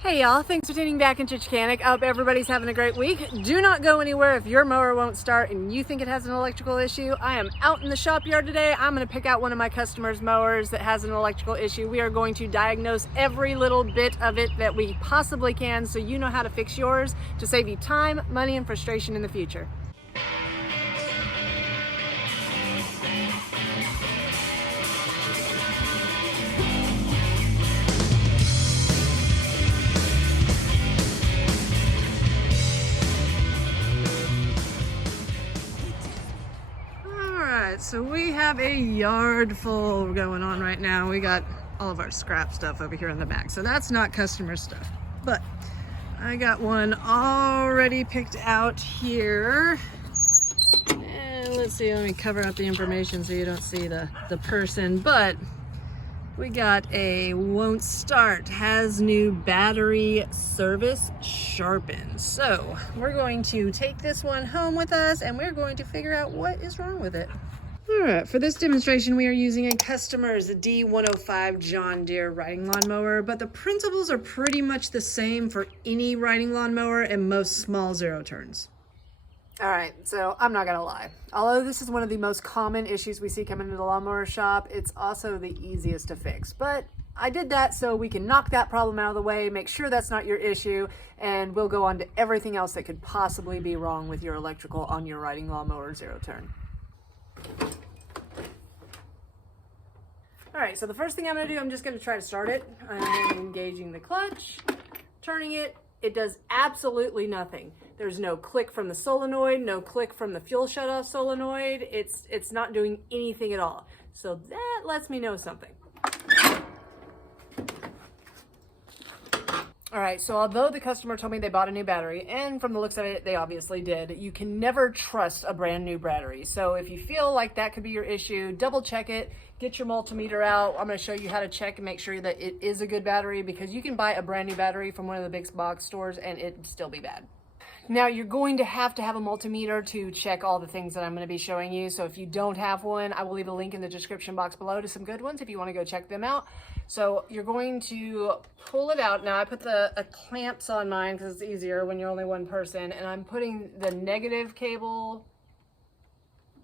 Hey y'all, thanks for tuning back into Chickanic. I hope everybody's having a great week. Do not go anywhere if your mower won't start and you think it has an electrical issue. I am out in the shop yard today. I'm going to pick out one of my customers' mowers that has an electrical issue. We are going to diagnose every little bit of it that we possibly can so you know how to fix yours to save you time, money, and frustration in the future. So we have a yard full going on right now. We got all of our scrap stuff over here in the back. So that's not customer stuff, but I got one already picked out here. And let's see, let me cover up the information so you don't see the person, but we got a won't start, has new battery, service sharpened. So we're going to take this one home with us and we're going to figure out what is wrong with it. All right, for this demonstration, we are using a customer's D105 John Deere riding lawnmower, but the principles are pretty much the same for any riding lawnmower and most small zero turns. All right, so I'm not gonna lie. Although this is one of the most common issues we see coming into the lawnmower shop, it's also the easiest to fix. But I did that so we can knock that problem out of the way, make sure that's not your issue, and we'll go on to everything else that could possibly be wrong with your electrical on your riding lawnmower zero turn. All right, so the first thing I'm gonna do, I'm just gonna try to start it. I'm engaging the clutch, turning it. It does absolutely nothing. There's no click from the solenoid, no click from the fuel shutoff solenoid. It's not doing anything at all. So that lets me know something. All right, so although the customer told me they bought a new battery, and from the looks of it, they obviously did, you can never trust a brand new battery. So if you feel like that could be your issue, double check it, get your multimeter out. I'm gonna show you how to check and make sure that it is a good battery, because you can buy a brand new battery from one of the big box stores and it'd still be bad. Now you're going to have a multimeter to check all the things that I'm going to be showing you. So if you don't have one, I will leave a link in the description box below to some good ones if you want to go check them out. So you're going to pull it out. Now I put the clamps on mine because it's easier when you're only one person, and I'm putting the negative cable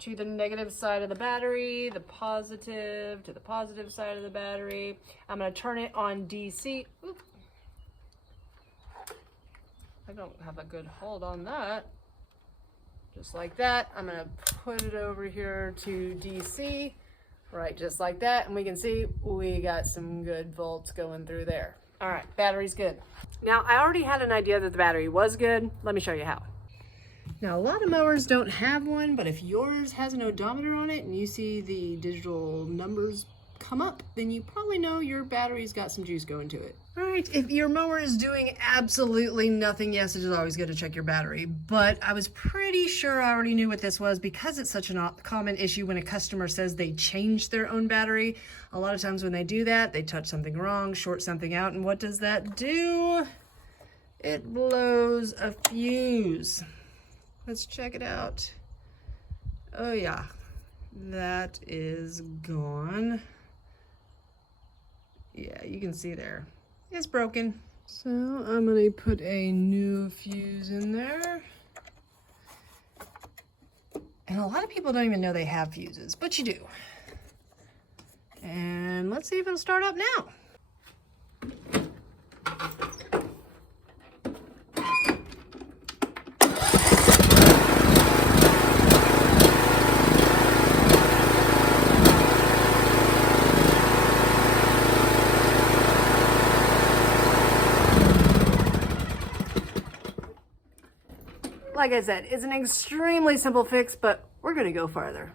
to the negative side of the battery, the positive to the positive side of the battery. I'm going to turn it on DC. Oop. I don't have a good hold on that. Just like that. I'm gonna put it over here to DC, right, just like that. And we can see we got some good volts going through there. All right, battery's good. Now, I already had an idea that the battery was good. Let me show you how. Now, a lot of mowers don't have one, but if yours has an odometer on it and you see the digital numbers come up, then you probably know your battery's got some juice going to it. All right, if your mower is doing absolutely nothing, yes, it is always good to check your battery, but I was pretty sure I already knew what this was because it's such a common issue when a customer says they changed their own battery. A lot of times when they do that, they touch something wrong, short something out, and what does that do? It blows a fuse. Let's check it out. Oh yeah, that is gone. Yeah, you can see there. It's broken. So I'm gonna put a new fuse in there. And a lot of people don't even know they have fuses, but you do. And let's see if it'll start up now. Like I said, it's an extremely simple fix, but we're gonna go farther.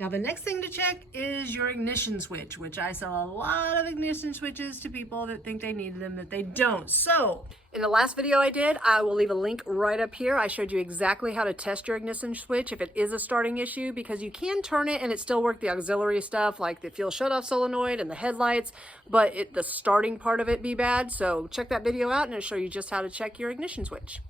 Now the next thing to check is your ignition switch, which I sell a lot of ignition switches to people that think they need them that they don't. So in the last video I did, I will leave a link right up here. I showed you exactly how to test your ignition switch if it is a starting issue, because you can turn it and it still work the auxiliary stuff like the fuel shutoff solenoid and the headlights, but the starting part of it be bad. So check that video out and it'll show you just how to check your ignition switch.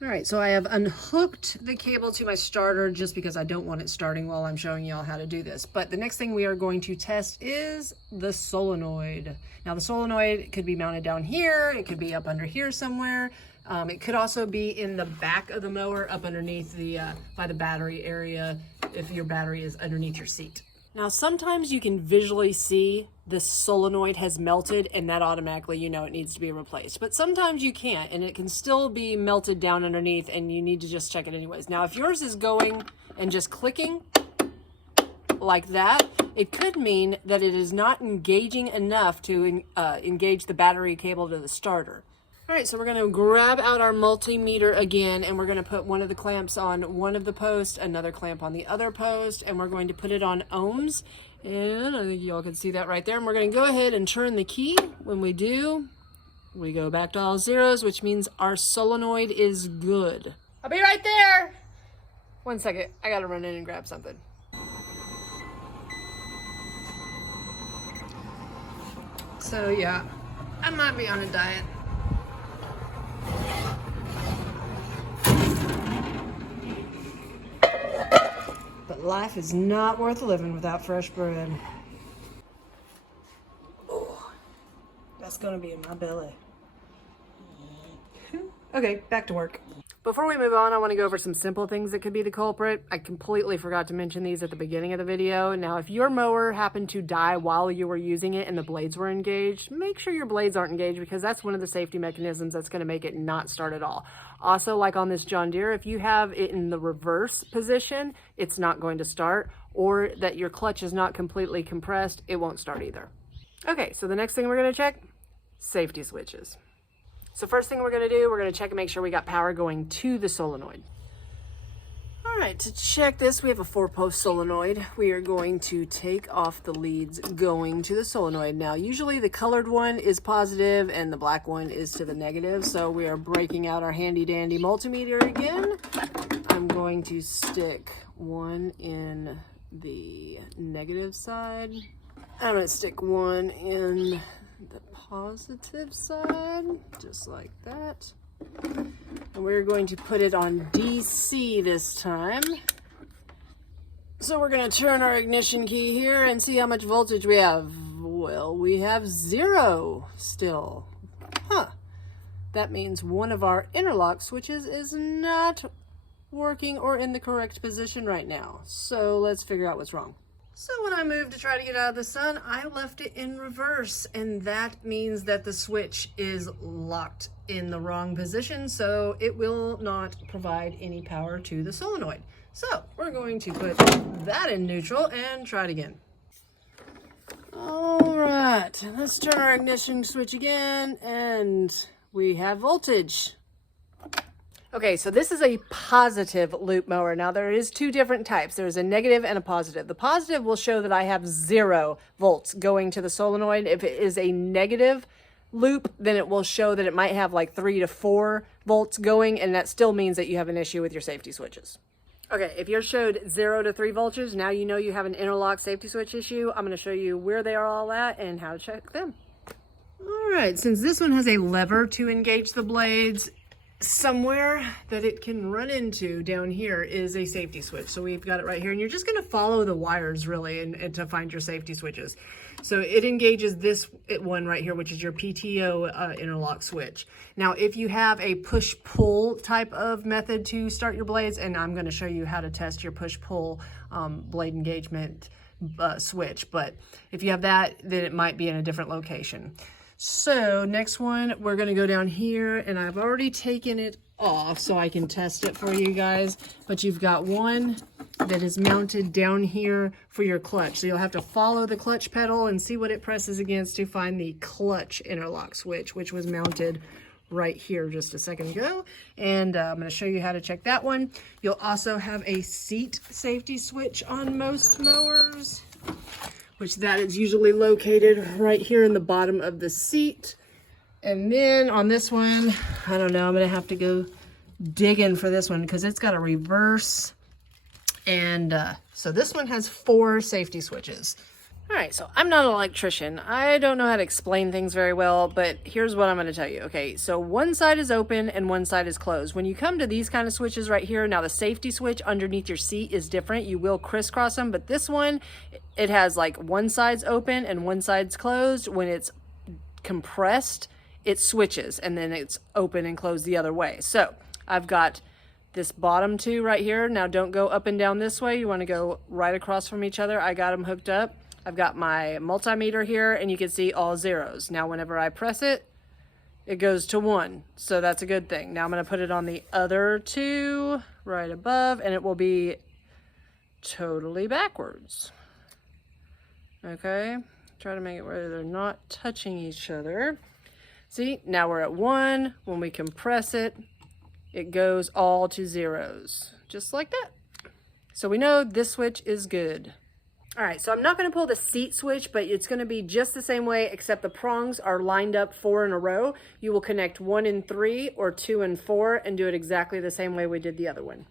All right, so I have unhooked the cable to my starter just because I don't want it starting while I'm showing y'all how to do this. But the next thing we are going to test is the solenoid. Now the solenoid could be mounted down here, it could be up under here somewhere. It could also be in the back of the mower up underneath the, by the battery area if your battery is underneath your seat. Now sometimes you can visually see the solenoid has melted and that automatically you know it needs to be replaced. But sometimes you can't and it can still be melted down underneath and you need to just check it anyways. Now if yours is going and just clicking like that, it could mean that it is not engaging enough to engage the battery cable to the starter. All right, so we're gonna grab out our multimeter again and we're gonna put one of the clamps on one of the posts, another clamp on the other post, and we're going to put it on ohms. And I think y'all can see that right there. And we're gonna go ahead and turn the key. When we do, we go back to all zeros, which means our solenoid is good. I'll be right there. 1 second, I gotta run in and grab something. So yeah, I might be on a diet. But life is not worth living without fresh bread. Oh, that's gonna be in my belly. Okay, back to work. Before we move on, I want to go over some simple things that could be the culprit. I completely forgot to mention these at the beginning of the video. Now, if your mower happened to die while you were using it and the blades were engaged, make sure your blades aren't engaged because that's one of the safety mechanisms that's going to make it not start at all. Also, like on this John Deere, if you have it in the reverse position, it's not going to start, or that your clutch is not completely compressed, it won't start either. Okay, so the next thing we're going to check, safety switches. So first thing we're gonna do, we're gonna check and make sure we got power going to the solenoid. All right, to check this, we have a 4-post solenoid. We are going to take off the leads going to the solenoid. Now, usually the colored one is positive and the black one is to the negative. So we are breaking out our handy dandy multimeter again. I'm going to stick one in the negative side. I'm gonna stick one in the positive side, just like that. And we're going to put it on DC this time. So we're going to turn our ignition key here and see how much voltage we have. Well, we have 0 still. Huh. That means one of our interlock switches is not working or in the correct position right now. So let's figure out what's wrong. So when I moved to try to get out of the sun, I left it in reverse, and that means that the switch is locked in the wrong position, so it will not provide any power to the solenoid. So we're going to put that in neutral and try it again. All right, let's turn our ignition switch again, and we have voltage. Okay, so this is a positive loop mower. Now there is 2 different types. There's a negative and a positive. The positive will show that I have 0 volts going to the solenoid. If it is a negative loop, then it will show that it might have like 3 to 4 volts going, and that still means that you have an issue with your safety switches. Okay, if yours showed 0 to 3 volts, now you know you have an interlock safety switch issue. I'm gonna show you where they are all at and how to check them. All right, since this one has a lever to engage the blades, somewhere that it can run into down here is a safety switch. So we've got it right here, and you're just going to follow the wires really and to find your safety switches. So it engages this one right here, which is your PTO interlock switch. Now, if you have a push-pull type of method to start your blades, and I'm going to show you how to test your push-pull blade engagement switch, but if you have that, then it might be in a different location. So next one, we're gonna go down here, and I've already taken it off so I can test it for you guys, but you've got one that is mounted down here for your clutch. So you'll have to follow the clutch pedal and see what it presses against to find the clutch interlock switch, which was mounted right here just a second ago. And I'm gonna show you how to check that one. You'll also have a seat safety switch on most mowers, which that is usually located right here in the bottom of the seat. And then on this one, I don't know, I'm gonna have to go digging for this one because it's got a reverse. And so this one has 4 safety switches. All right, so I'm not an electrician. I don't know how to explain things very well, but here's what I'm going to tell you. Okay, so one side is open and one side is closed. When you come to these kind of switches right here, now the safety switch underneath your seat is different. You will crisscross them, but this one, it has like one side's open and one side's closed. When it's compressed, it switches and then it's open and closed the other way. So I've got this bottom two right here. Now don't go up and down this way. You want to go right across from each other. I got them hooked up. I've got my multimeter here and you can see all zeros. Now whenever I press it, it goes to 1. So that's a good thing. Now I'm going to put it on the other two right above and it will be totally backwards. Okay, try to make it where they're not touching each other. See, now we're at 1. When we compress it, it goes all to zeros, just like that. So we know this switch is good. All right, so I'm not going to pull the seat switch, but it's going to be just the same way, except the prongs are lined up 4 in a row. You will connect 1 and 3 or 2 and 4 and do it exactly the same way we did the other one.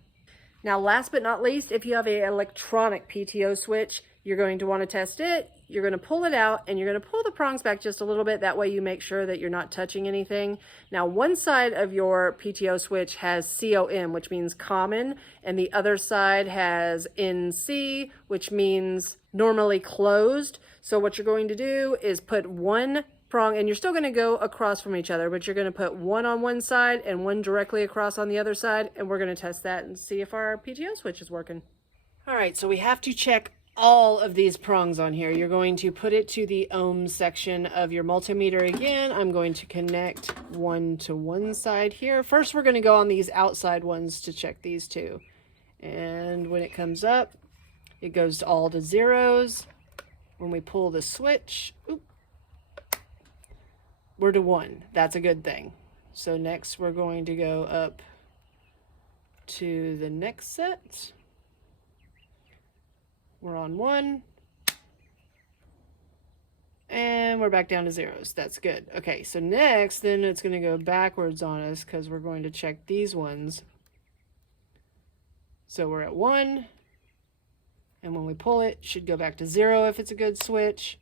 Now, last but not least, if you have an electronic PTO switch, you're going to want to test it. You're going to pull it out and you're going to pull the prongs back just a little bit. That way you make sure that you're not touching anything. Now, one side of your PTO switch has COM, which means common, and the other side has NC, which means normally closed. So what you're going to do is put one prong, and you're still going to go across from each other, but you're going to put one on one side and one directly across on the other side, and we're going to test that and see if our PTO switch is working. All right, so we have to check all of these prongs on here. You're going to put it to the ohm section of your multimeter again. I'm going to connect one to one side here. First, we're going to go on these outside ones to check these two. And when it comes up, it goes all to zeros. When we pull the switch, we're to 1. That's a good thing. So next, we're going to go up to the next set. We're on 1. And we're back down to zeros. That's good. Okay, so next, then it's going to go backwards on us because we're going to check these ones. So we're at 1. And when we pull it, it should go back to 0 if it's a good switch.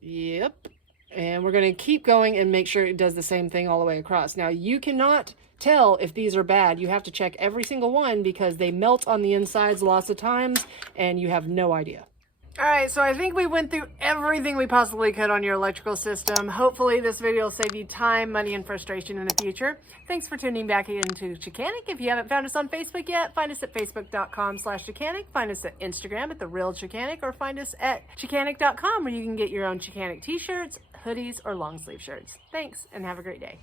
Yep. And we're going to keep going and make sure it does the same thing all the way across. Now, you cannot tell if these are bad. You have to check every single one because they melt on the insides lots of times and you have no idea. All right, so I think we went through everything we possibly could on your electrical system. Hopefully this video will save you time, money, and frustration in the future. Thanks for tuning back into Chickanic. If you haven't found us on Facebook yet, find us at facebook.com/Chickanic. Find us at Instagram at The Real Chickanic, or find us at Chickanic.com where you can get your own Chickanic t-shirts, hoodies, or long sleeve shirts. Thanks, and have a great day.